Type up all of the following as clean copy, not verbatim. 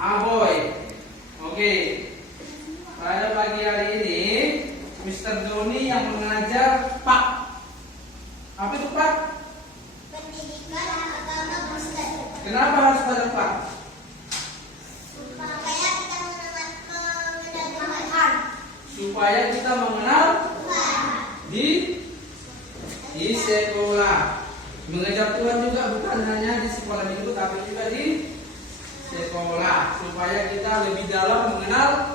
Aboy. Oke. Pada pagi hari ini, Mr. Doni yang mengajar Pak. Apa itu Pak? Pendidikan agama Kristen. Kenapa harus pada Pak? Supaya kita mengenal Tuhan. Di sekolah. Mengejar Tuhan juga bukan hanya di sekolah minggu, tapi juga di sekolah, supaya kita lebih dalam mengenal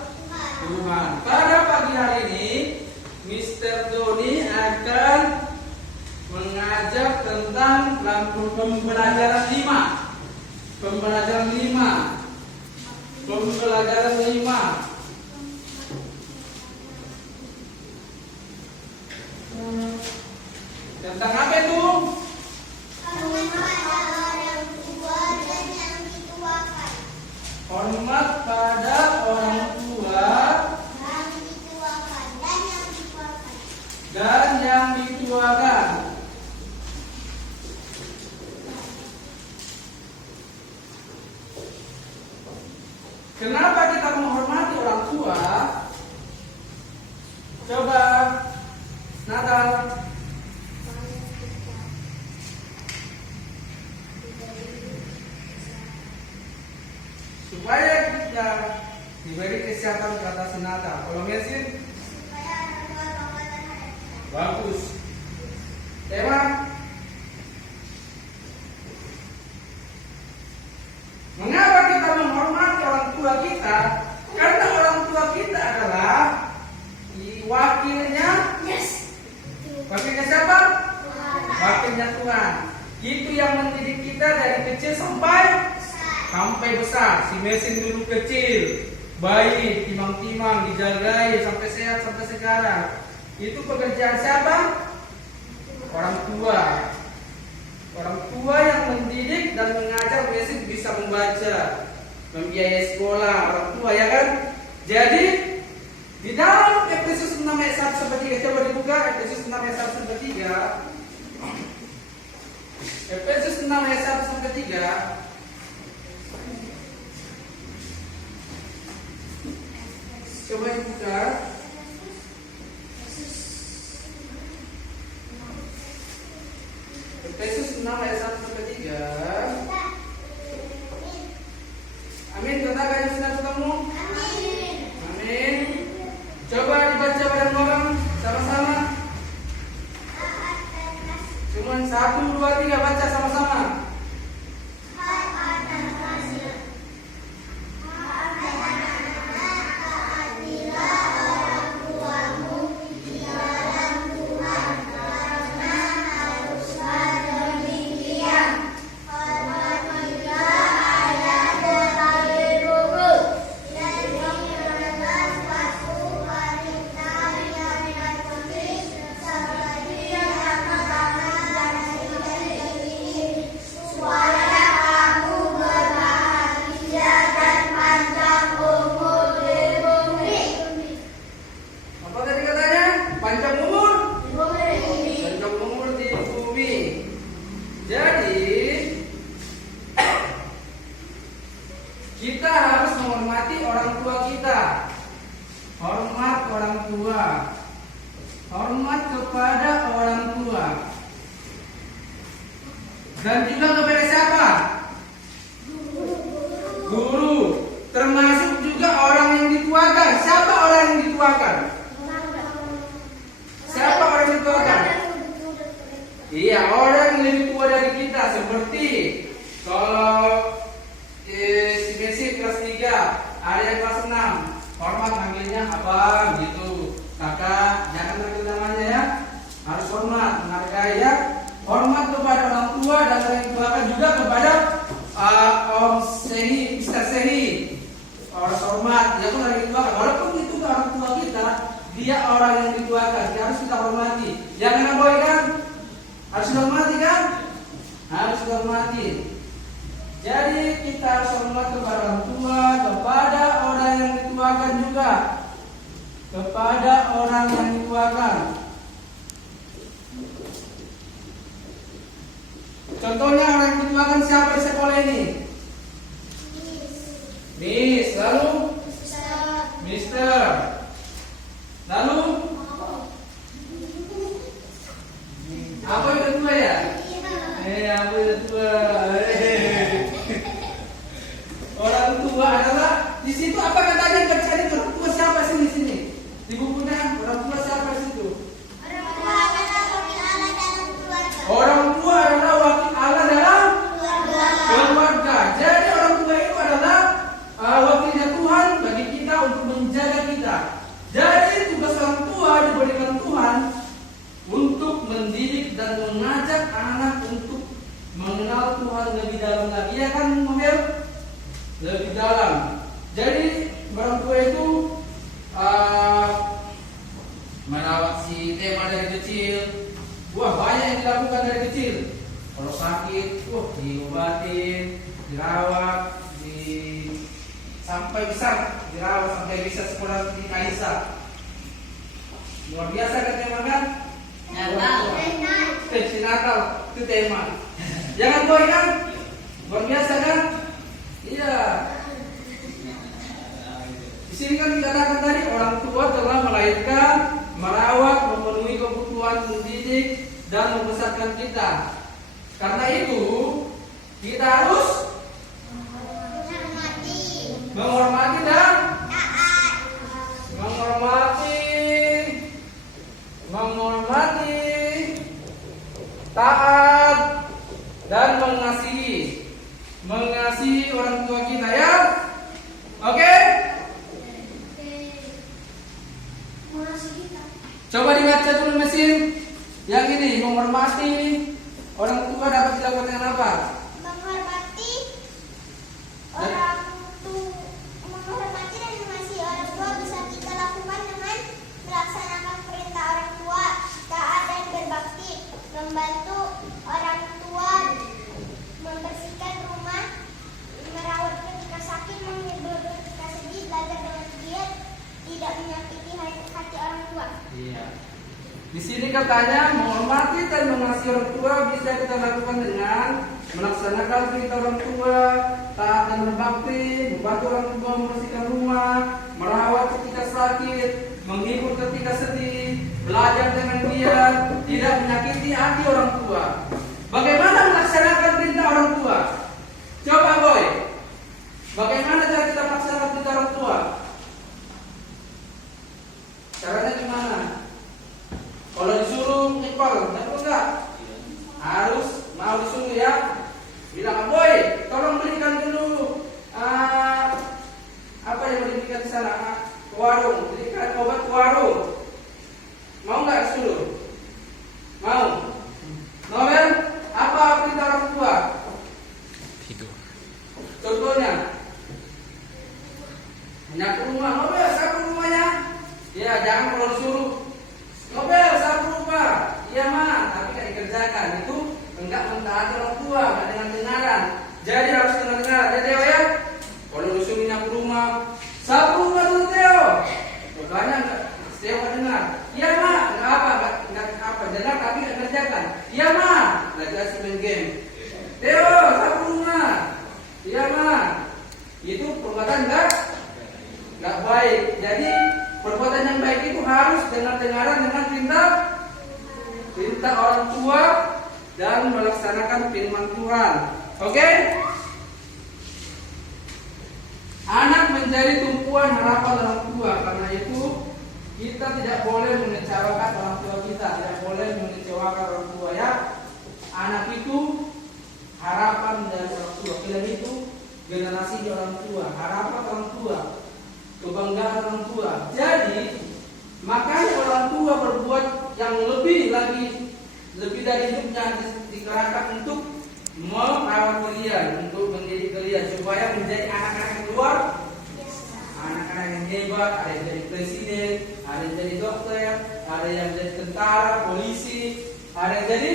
Tuhan. Pada pagi hari ini, Mr. Doni akan mengajar tentang pembelajaran 5. Pembelajaran 5. Tentang apa itu? Hormat pada orang tua dan yang dituakan. Kenapa kita menghormati orang tua? Coba Natal. Supaya kita diberi kesehatan kata Natal. Kalau mesin bagus. Tema mengapa kita menghormati orang tua kita? Karena orang tua kita adalah wakilnya. Wakilnya siapa? Wakilnya Tuhan. Itu yang mendidik kita dari kecil sampai besar. Si mesin dulu kecil, bayi, timang-timang, dijagai sampai sehat sampai sekarang. Itu pekerjaan siapa? Orang tua. Orang tua yang mendidik dan mengajar mesin bisa membaca, membiayai sekolah, orang tua, ya kan? Jadi di dalam Efesus 6 ayat 1 sampai 3, coba dibuka Efesus 6 ayat 1 sampai 3. Efesus 6 ayat 1 sampai 3. Coba dibuka. Efesus 6 ayat 1 sampai 3. Amin. Katakan sudah ketemu. Amin. Coba dibaca bareng-bareng sama-sama. Cuman 1, 2, 3 baca sama-sama. Kita harus menghormati orang tua kita. Hormat orang tua. Hormat kepada orang tua. Dan juga kepada siapa? Guru. Termasuk juga orang yang dituakan. Siapa orang yang dituakan? Siapa orang yang dituakan? Iya, orang yang lebih tua dari kita. Seperti kalau si basic kelas 3, ada yang kelas 6, hormat manggilnya abang gitu, kakak, jangan manggil namanya ya, harus hormat, menghargai ya, hormat kepada orang tua dan orang yang dituakan, juga kepada Om Sehi, Mr. Sehi, harus hormat, dia pun orang yang dituakan, walaupun itu orang tua kita, dia orang yang dituakan, dia harus kita hormati, jangan abaikan, harus dihormati kan, harus dihormati. Jadi kita harus hormat kepada orang tua, kepada orang yang dituakan juga, kepada orang yang dituakan. Contohnya orang yang dituakan siapa di sekolah ini? Miss, lalu Mister. Lalu apa yang kedua ya? Apa yang kedua? Orang tua adalah di situ apa katanya nggak cari orang tua siapa sih di sini? Di bukunya orang tua siapa di situ? Orang tua adalah wakil Allah dalam keluarga. Jadi orang tua itu adalah wakilnya Tuhan bagi kita untuk menjaga kita. Jadi tugas orang tua diberikan Tuhan untuk mendidik dan mengajak anak untuk mengenal Tuhan lebih dalam lagi. Ya kan, Mobil? Lebih dalam. Jadi orang tua itu merawat si Tema dari kecil. Wah, banyak yang dilakukan dari kecil. Kalau sakit, diobatin, dirawat, sampai besar, dirawat sampai bisa sekolah di Kaisa. Luar biasa kan Tema kan? Si Natal itu Tema. Jangan boy kan? Luar biasa kan? Iya. Di sini kan dikatakan tadi orang tua telah melahirkan, merawat, memenuhi kebutuhan mendidik dan membesarkan kita. Karena itu kita harus menghormati dan menghormati, taat dan mengasihi orang tua kita ya. Oke? Coba dibaca dulu mesin. Yang ini menghormati orang tua dapat dilakukan dengan apa? Menghormati dan mengasihi orang tua bisa kita lakukan dengan melaksanakan perintah orang tua, taat dan berbakti, membantu orang tua, membersihkan rumah, merawat ketika sakit, menghibur ketika sedih, belajar dengan giat, tidak menyakiti hati orang tua. Iya. Di sini katanya menghormati dan mengasihi orang tua bisa kita lakukan dengan melaksanakan perintah orang tua, taat dan berbakti, membantu orang tua membersihkan rumah, merawat ketika sakit, menghibur ketika sedih, belajar dengan giat, tidak menyakiti hati orang tua. Bagaimana melaksanakan perintah orang tua? Coba boy. Bagaimana cara kita melaksanakan perintah orang tua? Caranya gimana? Kalau disuruh nyepel enggak? Harus mau disuruh ya. Bilang, boy, tolong belikan dulu apa yang mau diberikan di sana? Ke warung, belikan obat ke warung. Mau nggak disuruh? Mau? Novel, apa perintah orang tua? Tidur. Contohnya, menyapu rumah. Novel, sapu rumahnya. Ya, jangan kalau disuruh. Novel, sapu rumah. Iya mah, tapi nggak dikerjakan. Itu enggak mentaati orang tua, nggak dengar-dengaran. Jadi harus dengar-dengaran. Ya Teo ya. Kalau disuruh nyapu rumah, sapu rumah dulu Teo. Makanya Teo nggak dengar. Iya mah, nggak apa, dengar tapi nggak kerjakan. Iya mah, lagi asik main game. Teo, sapu rumah. Iya mah. Itu perbuatan nggak baik. Jadi perbuatan yang baik itu harus dengar-dengaran dengan perintah orang tua dan melaksanakan firman Tuhan. Oke? Anak menjadi tumpuan harapan orang tua. Karena itu kita tidak boleh mengecewakan orang tua kita, tidak boleh mengecewakan orang tua ya. Anak itu harapan dari orang tua. Kalian itu generasi orang tua, harapan orang tua, kebanggaan orang tua. Jadi makanya orang tua berbuat yang lebih dari hidupnya dikerahkan untuk merawat kalian, untuk mendidik kalian supaya menjadi anak-anak yang luar, anak-anak yang hebat. Ada yang jadi presiden, ada yang jadi dokter, ada yang jadi tentara, polisi, ada yang jadi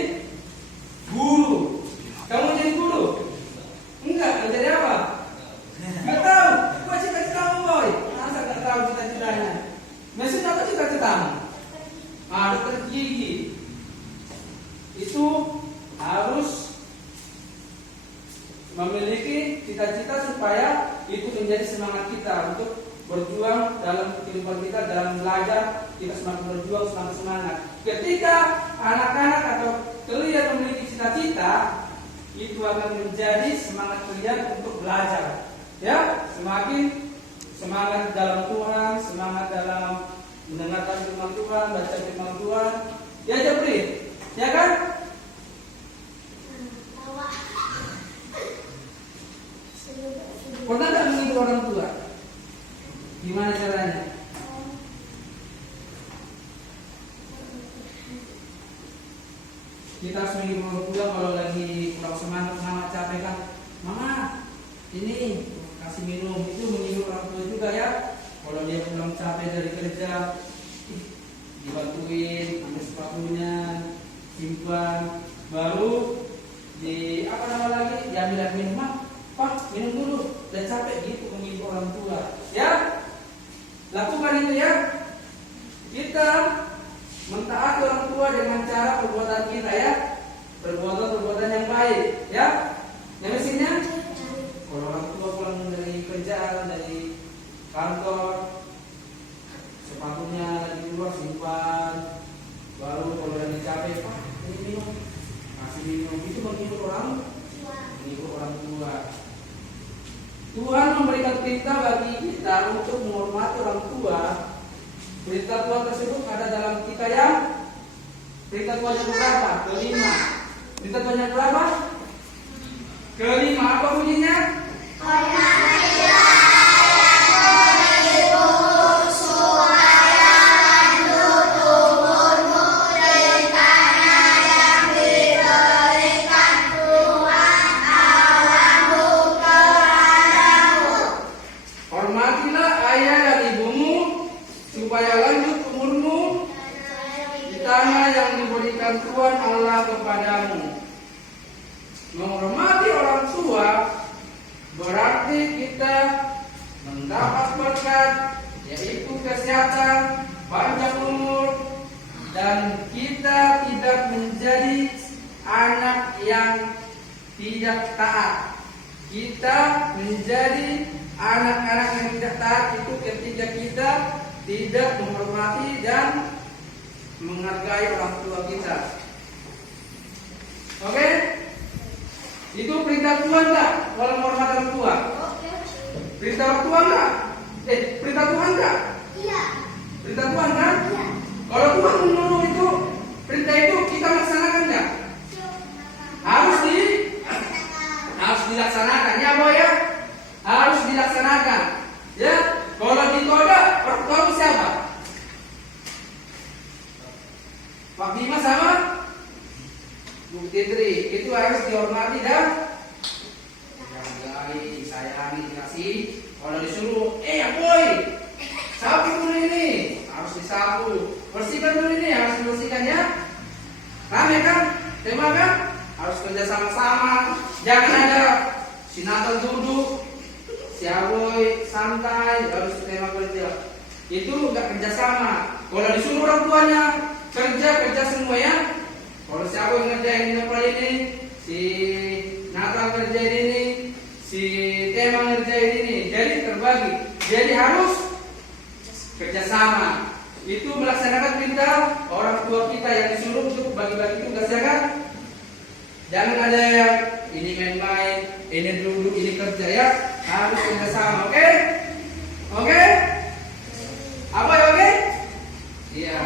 guru. Kamu jadi guru? Enggak, mau jadi apa? Nggak tahu. Gua cita-citamu boy. Masa nggak tahu cita-citanya? Mesin apa cita-citamu? Dokter gigi. Itu harus memiliki cita-cita supaya itu menjadi semangat kita untuk berjuang dalam kehidupan kita, dalam belajar kita semakin berjuang, semakin semangat. Ketika anak-anak atau kalian memiliki cita-cita, itu akan menjadi semangat kalian untuk belajar. Ya, semakin semangat dalam Tuhan, semangat dalam mendengarkan firman Tuhan, baca firman Tuhan. Ya, Jepri, ya kan? Pernah nggak menghibur orang tua? Gimana caranya? Kita harus menghibur orang tua kalau lagi kurang semangat, capek kan? Mama, ini kasih minum, itu menghibur orang tua juga ya. Kalau dia pulang capek dari kerja, dibantuin, ambil sepatunya, simpan, baru di apa nama lagi? Diambil air minum, Pak, minum dulu, udah capek gitu menghibur orang tua. Ya, lakukan itu ya. Kita mentaati orang tua dengan cara perbuatan kita ya, perbuatan yang baik ya. Yang mesinnya, kalau orang tua pulang dari kerjaan, dari kantor, sepatunya lagi di luar simpan, baru kalau lagi capek, Pak, ini minum, kasih minum. Itu menghibur orang tua. Tuhan memberikan perintah bagi kita untuk menghormati orang tua. Perintah Tuhan tersebut ada dalam kita yang perintah Tuhan yang berapa? Kelima. Perintah Tuhan yang berapa? Kelima. Apa bunyinya? Tuhan Allah kepadamu. Menghormati orang tua berarti kita mendapat berkat, yaitu kesehatan, panjang umur, dan kita tidak menjadi anak yang tidak taat. Kita menjadi anak-anak yang tidak taat itu ketika kita tidak menghormati dan menghargai orang tua kita. Oke? Itu perintah Tuhan enggak? Kalau menghormati orang tua. Perintah orang tua enggak? Perintah Tuhan enggak? Iya. Perintah Tuhan kan? Iya. Kalau Tuhan menyuruh itu, perintah itu kita laksanakan enggak? Harus dilaksanakan ya, Boy ya? Harus dilaksanakan. Ya, kalau ditoda, orang tua siapa? Pak Bima sama Bu Titri, itu harus dihormati dan dihargai, disayangi, dikasih. Kalau disuruh, boy, sapu dulu ini, harus disapu. Bersihkan dulu ini, harus dibersihkan ya. Rame kan? Tema kan? Harus kerja sama-sama. Jangan ada si Natal duduk, si Aboy santai, harus tema kerja. Itu enggak kerja sama. Kalau disuruh orang tuanya kerja semua ya. Kalau si Aboy ngerjain ini, si Natal ngerjain ini, si Tema ngerjain ini, jadi terbagi. Jadi harus kerjasama. Itu melaksanakan perintah orang tua kita yang disuruh untuk bagi-bagi tugas ya kan. Jangan ada yang ini main-main, ini duduk, ini kerja ya. Harus kerjasama, oke? Oke? Apa ya oke? Iya.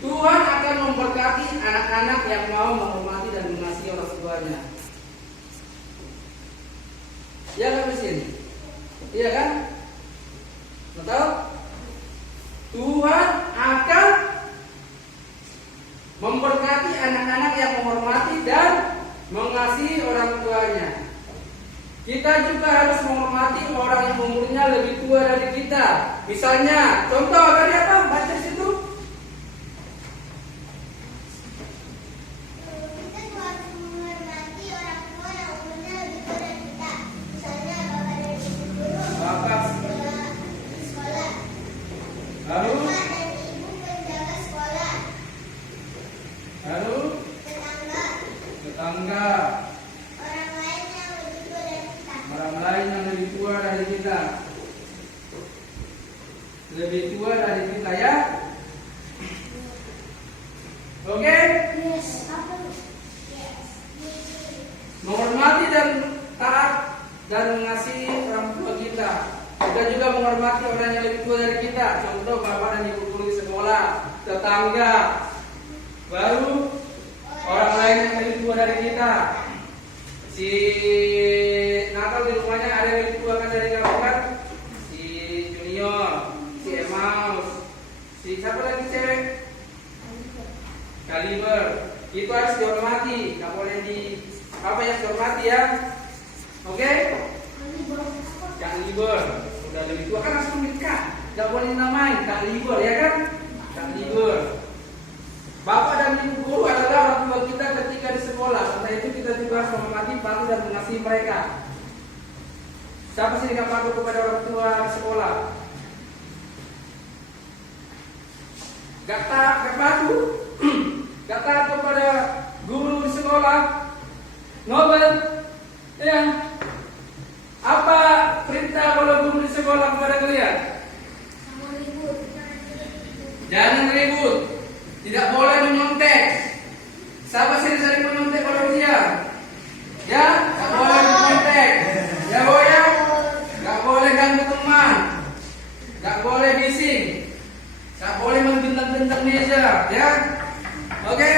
Tuhan akan memberkati anak-anak yang mau menghormati dan mengasihi orang tuanya. Ya kan mesin? Iya kan? Betul? Tuhan akan memberkati anak-anak yang menghormati dan mengasihi orang tuanya. Kita juga harus menghormati orang yang umurnya lebih tua dari kita. Misalnya, contoh tadi apa? Baca di situ. Tetangga, Orang lain yang lebih tua dari kita. Lebih tua dari kita ya. Oke? Yes. Menghormati dan taat dan mengasihi orang tua kita. Kita juga menghormati orang yang lebih tua dari kita. Contoh bapak dan ibu guru di sekolah, tetangga, baru orang lain yang lebih tua dari kita. Si Natal di rumahnya ada yang lebih tua kan dari kamu kan? Si Junior, si Emmaus, si siapa lagi cewek? Kaliber. Itu harus dihormati, nggak boleh apa yang dihormati ya. Oke? Kaliber. Udah lebih tua kan langsung nikah, nggak boleh namain Kaliber ya kan? Kaliber. Bapak dan ibu guru adalah orang tua kita ketika di sekolah. Karena itu kita juga harus menghormati, patuh dan mengasihi mereka. Siapa sih yang patuh kepada orang tua di sekolah? Gak patuh, gak taat kepada guru di sekolah. Nobel, ya. Apa perintah kalau guru di sekolah kepada kalian? Jangan ribut. Tidak boleh menyontek. Siapa sih sering menyontek kalau dia? Ya, tidak boleh menyontek. Ya, boy ya. Tidak boleh ganggu teman. Tidak boleh bising. Tidak boleh membentang-bentang meja. Ya, oke.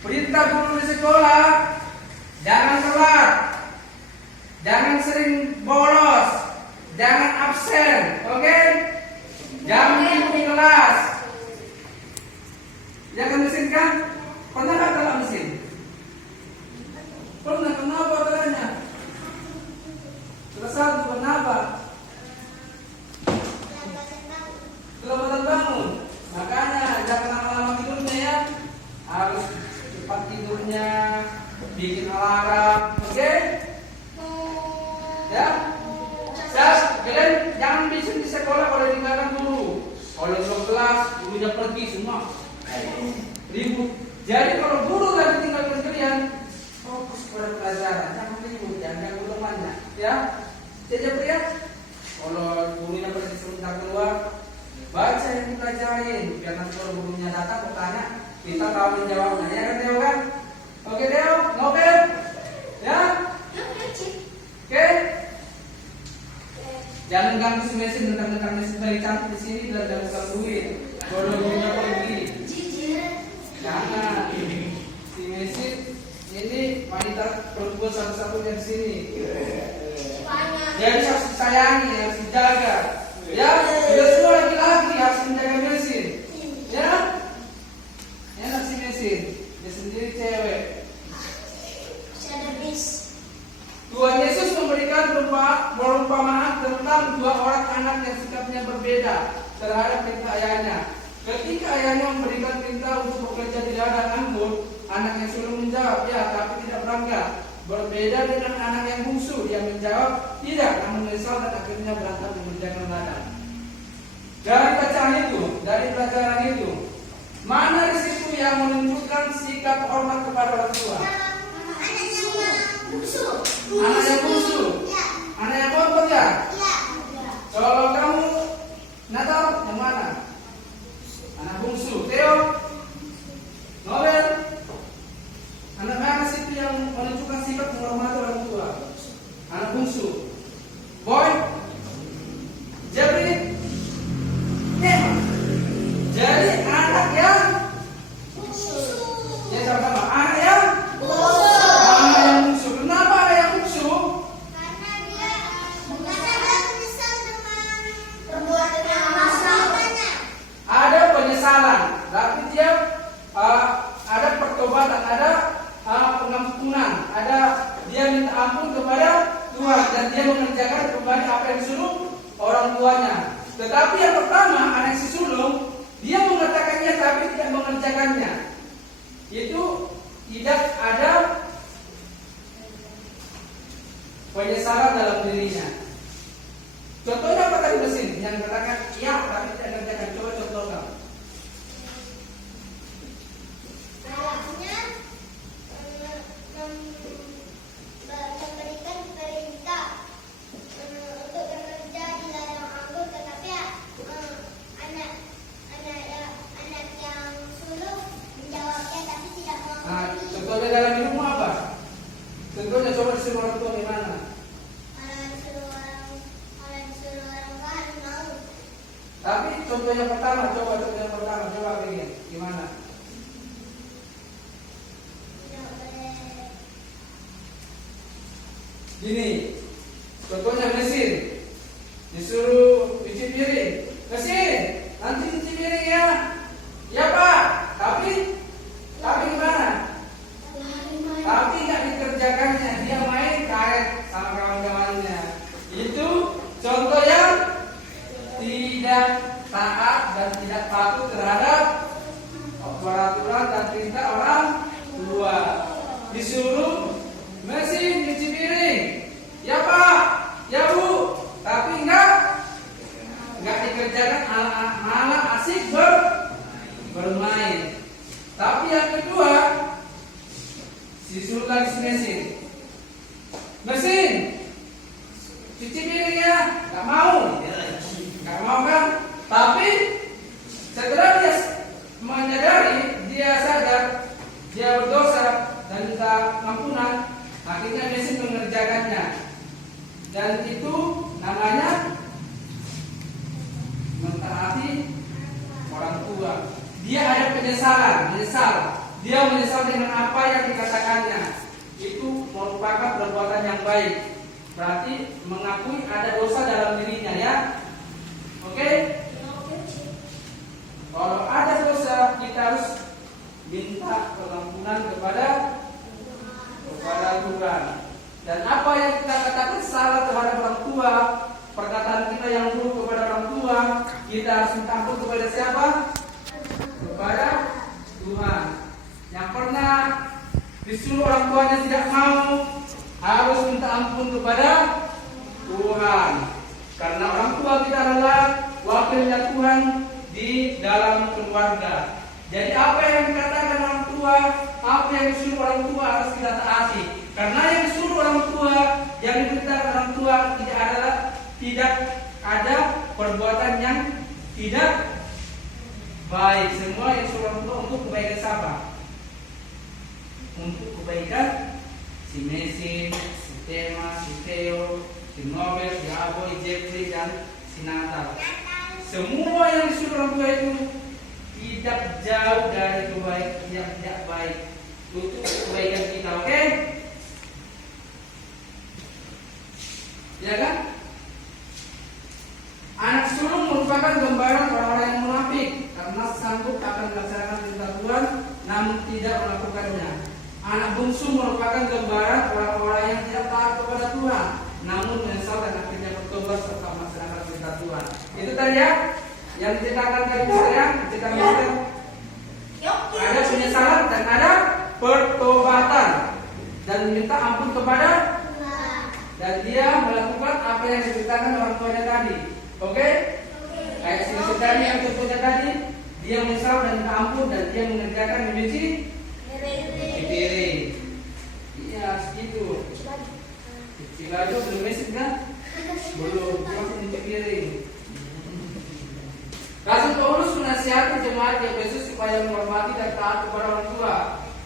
Perintah guru di sekolah: jangan telat, jangan sering bolos, jangan absen. Oke? Jangan ikuti kelas. Jangan mesin kan? Pernah nggak telat mesin? Pernah. Kenapa telatnya? Selesai itu kenapa? Kelembatan bangun. Makanya jangan lama-lama tidurnya ya. Harus cepat tidurnya. Bikin alarm. Oke? Ya? Kalian jangan bising di sekolah kalau ditinggalkan guru. Kalau belum kelas, gurunya pergi semua. Ribut. Jadi kalau guru nggak ditinggalkan kalian, fokus pada pelajaran, jangan ribut, jangan ganggu temannya, ya. Saja pria. Kalau gurunya pergi sebentar keluar, baca yang dipelajarin, biar nanti kalau gurunya datang bertanya, kita tahu menjawabnya, ya kan Deo kan? Oke Deo, Nobel, ya. Oke. Jangan ganggu si mesin, tentang mesin dari cantik di sini dan jangan gangguin. Kalau gurunya pergi. Jangan. Si mesin ini wanita perempuan satu-satunya di sini. Jadi harus disayangi, harus dijaga. Ya, kita semua laki-laki harus menjaga mesin. Ya, enak si mesin. Dia sendiri cewek. Tuhan Yesus memberikan perumpamaan tentang dua orang anak yang sikapnya berbeda terhadap perintah ayahnya. Ketika ayahnya memberikan perintah untuk bekerja di ladang anggur, anak yang sulung menjawab, ya, tapi tidak berangkat. Berbeda dengan anak yang bungsu, dia menjawab, tidak, namun menyesal dan akhirnya berangkat mengerjakan ladang. Dari bacaan itu, dari pelajaran itu, mana di situ yang menunjukkan sikap hormat kepada orang tua? Anak yang bungsu. Anak yang bontot ya? Kalau kamu Natal yang mana? Anak bungsu. Theo? Nobel? Anak mana sih itu yang menunjukkan sikap menghormati orang tua? Anak bungsu. Boy? Jeffrey? Nema? Jadi anak yang bungsu. Ya sama-sama. Anak yang bungsu. Anak yang bungsu. Kenapa anak yang bungsu? Karena dia menyesal dengan perbuatan yang masalahnya. Ada penyesalan, tapi dia ada pertobatan, ada pengampunan, ada dia minta ampun kepada Tuhan dan dia mengerjakan kembali apa yang disuruh orang tuanya. Tetapi yang pertama, anak si sulung, dia mengatakannya tapi tidak mengerjakannya. Itu tidak ada penyesalan dalam dirinya. Contohnya apa tadi mesin yang katakan iya tapi tidak mengerjakan? Coba contoh kamu. Ayahnya memberikan perintah contoh gimana? Kalau disuruh orang tua harus mau. Tapi contoh yang pertama, coba begini, gimana? Tidak boleh. Gini, contohnya mesin, disuruh cuci piring, mesin, nanti cuci piring ya, ya Pak. Tapi gimana? Tapi nggak dikerjakannya, dia main karet sama kawan-kawannya. Itu contoh yang tidak taat dan tidak patuh terhadap peraturan dan perintah orang tua. Disuruh mesin cuci piring, ya Pak, ya Bu, tapi nggak dikerjakan, malah asik bermain. Tapi yang kedua, disuruh lagi mesin cuci piring ya, nggak mau kan? Tapi setelah dia menyadari, dia sadar, dia berdosa dan minta ampunan, akhirnya mesin mengerjakannya. Dan itu namanya mentaati orang tua. Dia ada menyesal. Dia menyesal dengan apa yang dikatakannya. Itu merupakan perbuatan yang baik. Berarti mengakui ada dosa dalam dirinya ya. Oke? Kalau ada dosa, kita harus minta pengampunan kepada Tuhan. Dan apa yang kita katakan salah terhadap orang tua, perkataan kita yang buruk kepada orang tua, kita harus minta ampun kepada siapa? Kepada Tuhan. Yang pernah disuruh orang tuanya tidak mau, harus minta ampun kepada Tuhan. Karena orang tua kita adalah wakilnya Tuhan di dalam keluarga. Jadi apa yang dikatakan orang tua, apa yang disuruh orang tua harus kita taati. Karena yang disuruh orang tua, yang diperintahkan orang tua tidak ada perbuatan yang tidak baik. Semua yang disuruh orang tua untuk kebaikan siapa? Untuk kebaikan si Mesin, si Tema, si Theo, si Nobel, si Aboy, Jeffrey, dan si Natal. Semua yang disuruh orang tua itu tidak jauh dari kebaikan yang tidak baik, untuk kebaikan kita, oke? Ya kan? Anak sulung merupakan gambaran orang-orang yang munafik karena sanggup akan melaksanakan perintah Tuhan namun tidak melakukannya. Anak bungsu merupakan gambaran orang-orang yang tidak taat kepada Tuhan namun menyesal dan akhirnya bertobat serta melaksanakan perintah Tuhan. Itu tadi ya yang diceritakan tadi cerita Mister. Ada penyesalan dan ada pertobatan dan minta ampun kepada dan dia melakukan apa yang diceritakan orang tuanya tadi. Oke? Kayak si Mister tadi yang contohnya tadi, dia menyesal dan minta ampun dan dia mengerjakan mencuci piring. Iya, segitu. Cuci baju belum mesin kan? Belum, masih cuci piring. Rasul Paulus menasihati jemaat Efesus supaya menghormati dan taat kepada orang tua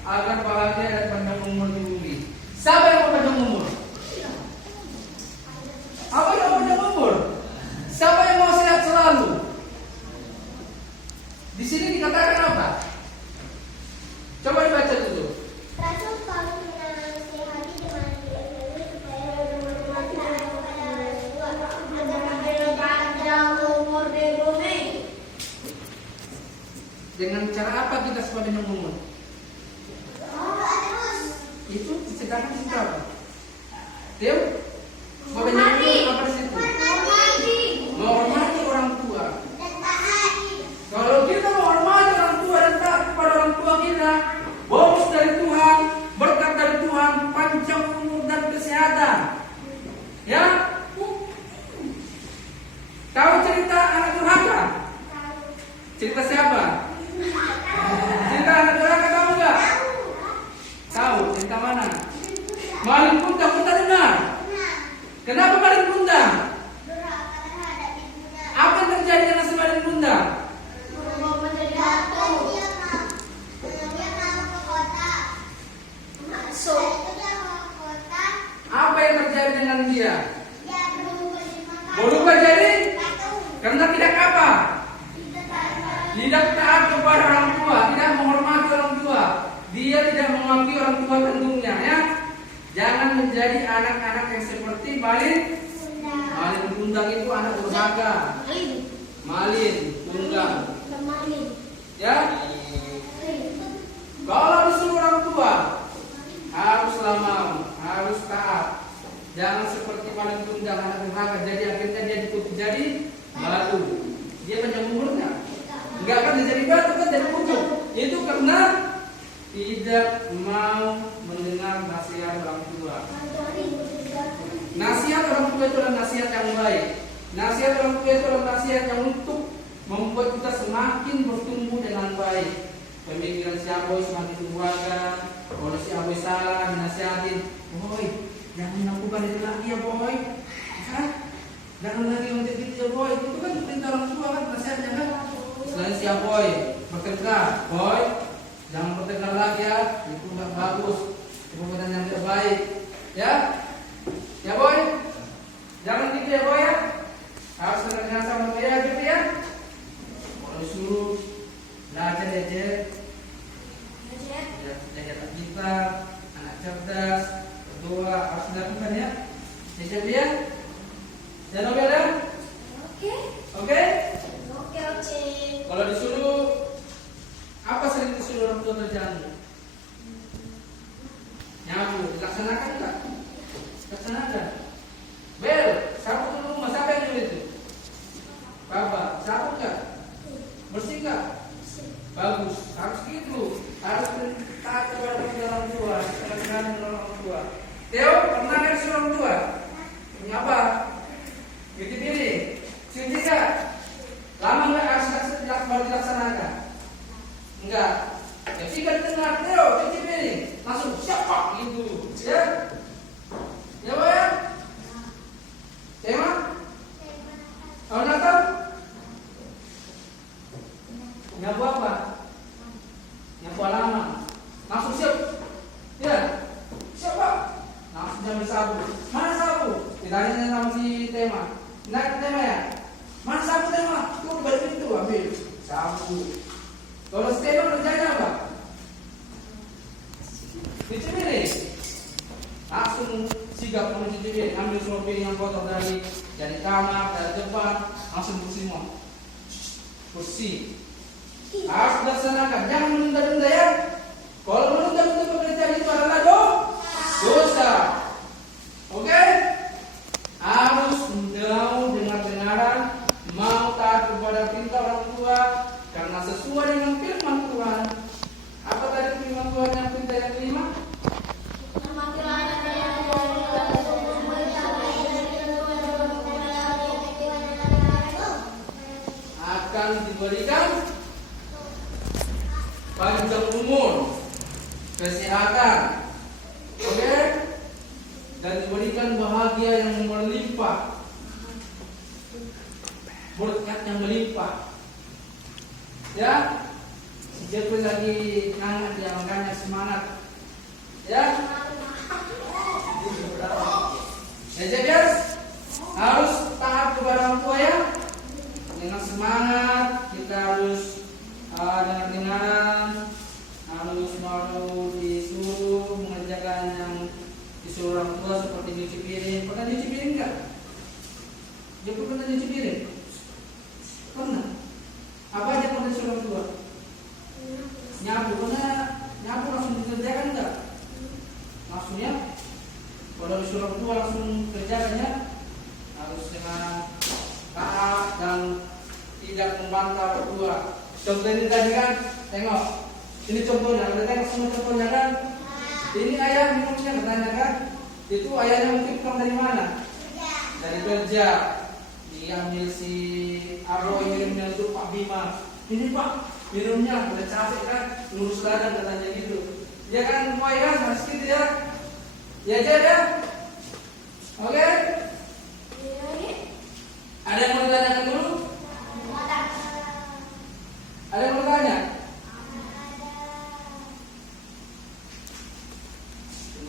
agar bahagia dan panjang umur di bumi. Siapa yang mau panjang umur? Apa yang mau panjang umur? Siapa yang mau sehat selalu? Di sini dikatakan apa? Coba dibaca dulu. Rasul Paulus menasihati jemaat di Efesus supaya menghormati dan taat kepada orang tua agar panjang umur di bumi. Dengan cara apa kita supaya panjang umur? Terus Itu diceritakan di situ apa? Dia supaya panjang umur apa di situ? Menghormati orang tua. dan taat. Kalau kita menghormati orang tua dan taat kepada orang tua kita, bonus dari Tuhan, berkat dari Tuhan, panjang umur dan kesehatan. Ya? Tahu cerita anak durhaka? Cerita siapa? Cerita anak durhaka tahu nggak? Tahu. Cerita mana? Maling pun tak dengar. Kenapa dia? Ya, berubah jadi makan. Berubah jadi Patung. karena tidak apa? Tidak taat. Tidak taat kepada orang tua, tidak menghormati orang tua. Dia tidak mengakui orang tua kandungnya, ya. Jangan menjadi anak-anak yang seperti Malin. Bunda. Malin Kundang itu anak durhaka. Malin Kundang, Kemalin. ya. Kalau disuruh orang tua, haruslah mau, harus taat. Jangan seperti Malin Kundang anak durhaka. Jadi akhirnya dia dikutuk jadi batu. Dia menyemburnya. Enggak kan dia jadi batu kan jadi kutuk. Itu karena tidak mau mendengar nasihat orang tua. Nasihat orang tua itu adalah nasihat yang baik. Nasihat orang tua itu adalah nasihat yang untuk membuat kita semakin bertumbuh dengan baik. Pemikiran si Aboy semakin terbuka. Kalau si Aboy salah dinasihatin, boy, jangan lakukan itu lagi ya boy. Kan? Jangan lagi untuk itu ya boy. Itu kan perintah orang tua kan nasihatnya kan. Selain si Aboy bertengkar, boy, jangan bertengkar lagi ya. Itu nggak bagus. Itu perbuatan yang tidak baik. Ya, ya boy. Jangan gitu ya boy ya. Harus dengan sama saya gitu ya. Kalau disuruh belajar aja. Belajar kita, anak cerdas, berdoa harus dilakukan ya. Siap ya? Dan oke ya? Oke. Oke? Oke, oke. Kalau disuruh apa sering disuruh orang tua kerjaan? Nyabu, dilaksanakan enggak? Laksanakan. Bel, sapu dulu rumah, siapa yang nyuruh itu? Papa, sapu enggak? Bersih enggak? Bagus, harus gitu. Harus taat kepada orang tua, kerjaan orang tua. Theo, pernah kan disuruh orang tua? Punya apa? Cuci piring, cuci enggak? Lama enggak harus baru dilaksanakan? Enggak. Ketika dengar Theo cuci piring, langsung siapa gitu, ya? Ya boy ya? Tema? Tahun Natal? Nyapu apa? Nyapu halaman. Langsung siap? Ya? Siapa? Langsung ambil sapu. Mana sapu? Ditanya sama si Tema. Naik Tema ya? Mana sapu Tema? Tuh di balik pintu ambil sapu. Kalau si Tema kerjanya apa? Cuci piring. Langsung sigap mencuci piring, ambil semua piring yang kotor dari kamar, dari depan, langsung bersih semua. Bersih. Harus dilaksanakan, jangan menunda-nunda ya. Kalau menunda-nunda pekerjaan itu adalah dosa. Oke? Harus mau dengar-dengaran, mau taat kepada perintah orang tua, karena sesuai dengan firman Tuhan. Apa tadi firman Tuhan yang perintah yang kelima? Akan diberikan panjang umur, kesehatan, oke, dan diberikan bahagia yang melimpah, berkat yang melimpah. Ya, si Jeffrey lagi hangat dia, makanya semangat. Ya, yes, harus taat kepada orang tua ya. Dengan semangat kita harus dengar-dengaran, harus mau disuruh mengerjakan yang disuruh orang tua seperti nyuci piring. Pernah nyuci piring enggak? Jepun pernah nyuci piring? Pernah. Apa aja pernah disuruh orang tua? Nyapu, pernah nyapu langsung dikerjakan enggak? Langsung ya. Kalau disuruh orang tua langsung kerjakannya, harus dengan taat dan tidak membantah orang tua. Contoh ini tadi kan, tengok. Ini contohnya, kita tengok semua contohnya kan. Ini ayah minumnya katanya kan. Itu ayahnya mungkin pulang dari mana? Dari kerja. Diambil si Arroy minumnya itu Pak Bima. Ini Pak, minumnya udah capek kan, ngurus ladang katanya gitu. Ya kan, boy kan, harus gitu ya. Ya aja ya. Oke? Ada yang mau ditanyakan dulu? Ada yang mau tanya?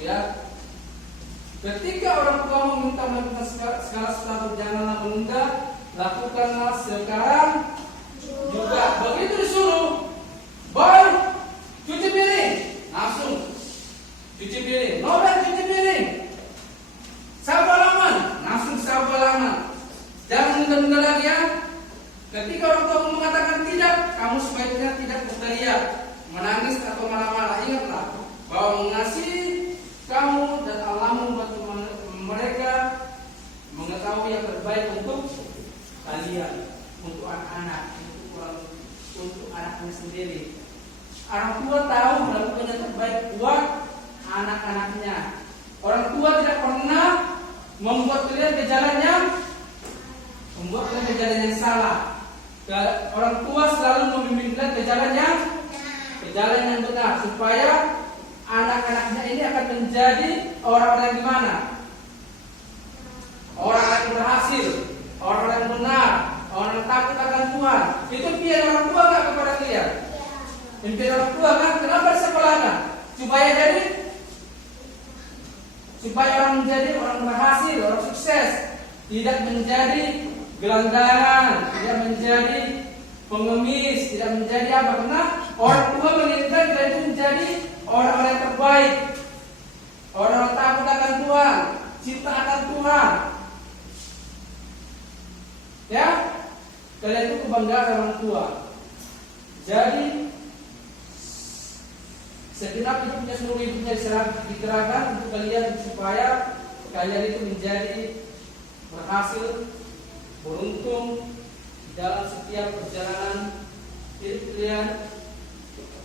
Ya. Ketika orang tua tua meminta melakukan segala sesuatu, janganlah menunda, lakukanlah sekarang juga. Begitu disuruh, boy, cuci piring, langsung cuci piring. Nobel, cuci piring. Sapu halaman, langsung sapu halaman. Jangan menunda-nunda lagi ya. Ketika orang tua mengatakan tidak, kamu sebaiknya tidak berteriak, menangis atau marah-marah. Ingatlah bahwa mengasihi kamu dan Allah membantu mereka mengetahui yang terbaik untuk kalian, untuk anak-anak, untuk anaknya sendiri. Orang tua tahu melakukan yang terbaik buat anak-anaknya. Orang tua tidak pernah membuat kalian ke jalan yang salah. Orang tua selalu membimbing kalian ke jalan yang benar, supaya anak-anaknya ini akan menjadi orang-orang yang gimana? Orang yang berhasil, orang yang benar, orang yang takut akan Tuhan. Itu impian orang tua nggak kepada kalian? Impian orang tua kan? Kenapa disekolahkan? Supaya orang menjadi orang berhasil, orang sukses, tidak menjadi gelandangan, tidak menjadi pengemis, tidak menjadi apa? Karena orang tua menginginkan kita itu menjadi orang-orang yang terbaik, orang-orang takut akan Tuhan, cinta akan Tuhan. Ya, kalian itu kebanggaan orang tua. Jadi segenap hidupnya, seluruh hidupnya diserahkan untuk kalian, supaya kalian itu menjadi berhasil, beruntung dalam setiap perjalanan hidup kalian,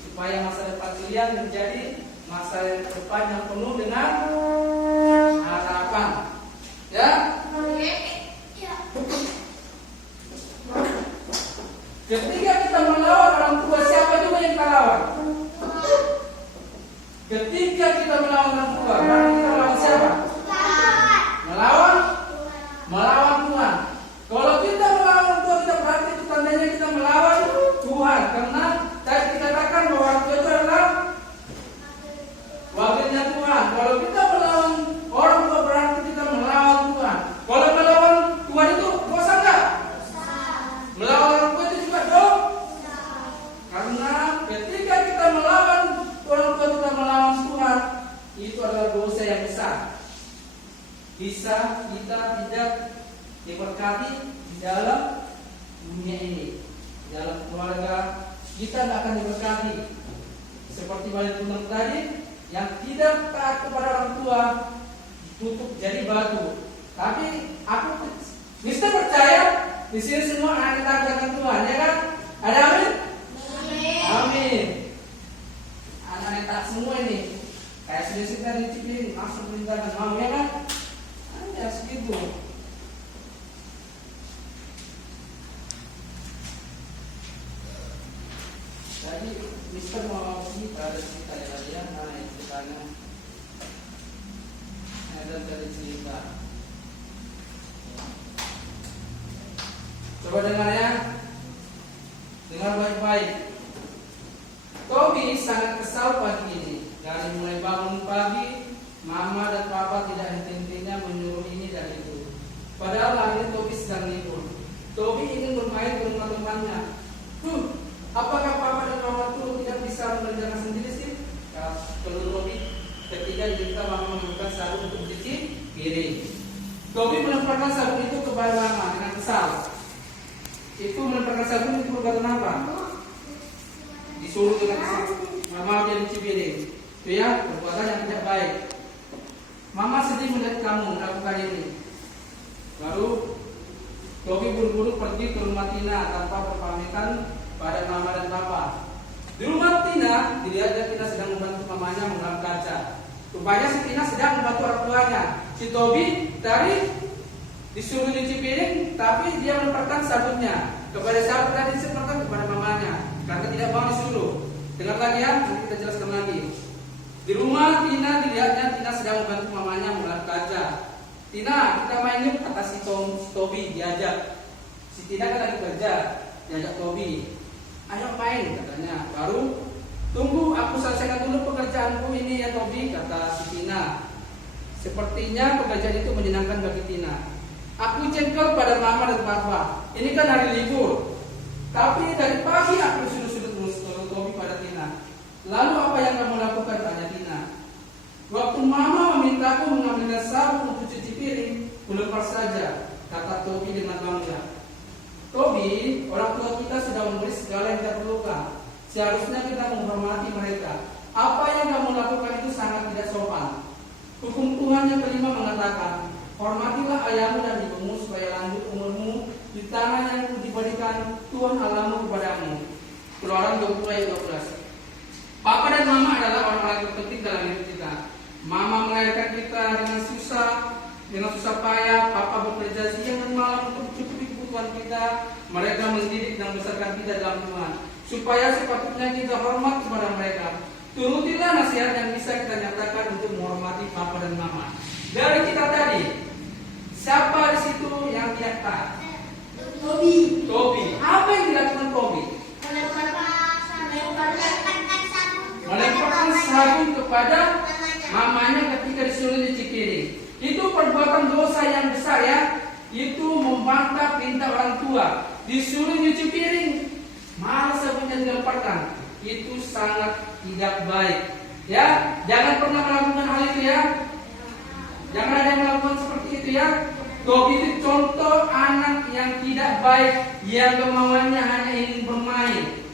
supaya masa depan kalian menjadi masa depan yang penuh dengan harapan. Ya? Ketika kita melawan orang tua, siapa juga yang kita lawan? Ketika kita melawan orang tua, berarti kita melawan siapa? Melawan Tuhan. Kalau kita melawan orang tua kita, berarti itu tandanya kita melawan Tuhan. Karena tadi kita katakan bahwa orang tua itu adalah wakilnya Tuhan. Kalau kita melawan orang tua, berarti kita melawan Tuhan. Kalau melawan Tuhan itu dosa enggak? Melawan orang tua itu juga dosa. Karena ketika kita melawan orang tua, kita melawan Tuhan, itu adalah dosa yang besar. Bisa kita tidak diberkati di dalam dunia ini, di dalam keluarga kita tidak akan diberkati. Seperti balik teman tadi, yang tidak taat kepada orang tua ditutup jadi batu. Tapi aku Mister percaya di sini semua anak taat akan Tuhan, ya kan? Ada amin? Amin. Anak taat semua ini. Kayak sedikit tadi disiplin, langsung perintahkan mau, ya kan? Ya segitu. Jadi Mister mau cerita, ada cerita ya tadi ya, mana yang ceritanya? Ada dari cerita. Coba dengar ya, dengar baik-baik. Tobi sangat kesal pagi ini. Dari mulai bangun pagi, Mama dan Papa tidak henti-hentinya menyuruh ini dan itu. Padahal hari ini Tobi sedang libur. Tobi ingin bermain ke rumah temannya. Apakah Papa dan Mama itu tidak bisa mengerjakan sendiri sih? Kalau Tobi ketika diminta Mama membuka sabun untuk cuci piring. Tobi melemparkan sabun itu kepada Mama dengan kesal. Itu melemparkan sabun itu berkata apa? Disuruh dengan kesal. Mama dia cuci piring. Itu ya perbuatan yang tidak baik. Mama sedih melihat kamu melakukan ini. Lalu Tobi buru-buru pergi ke rumah Tina tanpa berpamitan pada Mama dan Papa. Di rumah Tina dilihat Tina sedang membantu mamanya mengelap kaca. Rupanya si Tina sedang membantu orang tuanya. Si Tobi tadi disuruh cuci piring, tapi dia melemparkan sabunnya kepada siapa tadi? Disemprotkan kepada mamanya karena tidak mau disuruh. Dengar lagi ya, nanti kita jelaskan lagi. Di rumah Tina dilihatnya Tina sedang membantu mamanya mengelap kaca. Tina, kita main yuk, kata si Tobi diajak. Si Tina kan lagi kerja, diajak Tobi. Ayo main, katanya. Baru tunggu aku selesaikan dulu pekerjaanku ini ya Tobi, kata si Tina. Sepertinya pekerjaan itu menyenangkan bagi Tina. Aku jengkel pada mama dan papa. Ini kan hari libur. Tapi dari pagi aku sudah terus Tobi pada Tina. Lalu apa yang kamu lakukan? Tanya Tina. Waktu mama memintaku mengambilkan sabun untuk cuci piring, kulepas saja, kata Tobi dengan bangga. Tobi, orang tua kita sudah memberi segala yang kita perlukan. Seharusnya kita menghormati mereka. Apa yang kamu lakukan itu sangat tidak sopan. Hukum Tuhan yang kelima mengatakan, hormatilah ayahmu dan ibumu supaya lanjut umurmu di tanah yang diberikan Tuhan Allahmu kepadamu. Keluaran 20 ayat 12. Papa dan mama adalah orang-orang terpenting dalam hidup kita. Mama melahirkan kita dengan susah payah. Papa bekerja siang dan malam untuk mencukupi kebutuhan kita. Mereka mendidik dan membesarkan kita dalam Tuhan. Supaya sepatutnya kita hormat kepada mereka. Turutilah nasihat yang bisa kita nyatakan untuk menghormati papa dan mama. Dari kita tadi, siapa di situ yang tidak taat? Tobi. Apa yang dilakukan Tobi? Melemparkan sabun kepada mamanya ketika disuruh nyuci piring. Itu perbuatan dosa yang besar ya. Itu membantah perintah orang tua. Disuruh nyuci piring, malah sabunnya dilemparkan. Itu sangat tidak baik. Ya, jangan pernah melakukan hal itu ya. Jangan ada yang melakukan seperti itu ya. Tobi itu contoh anak yang tidak baik, yang kemauannya hanya ingin bermain.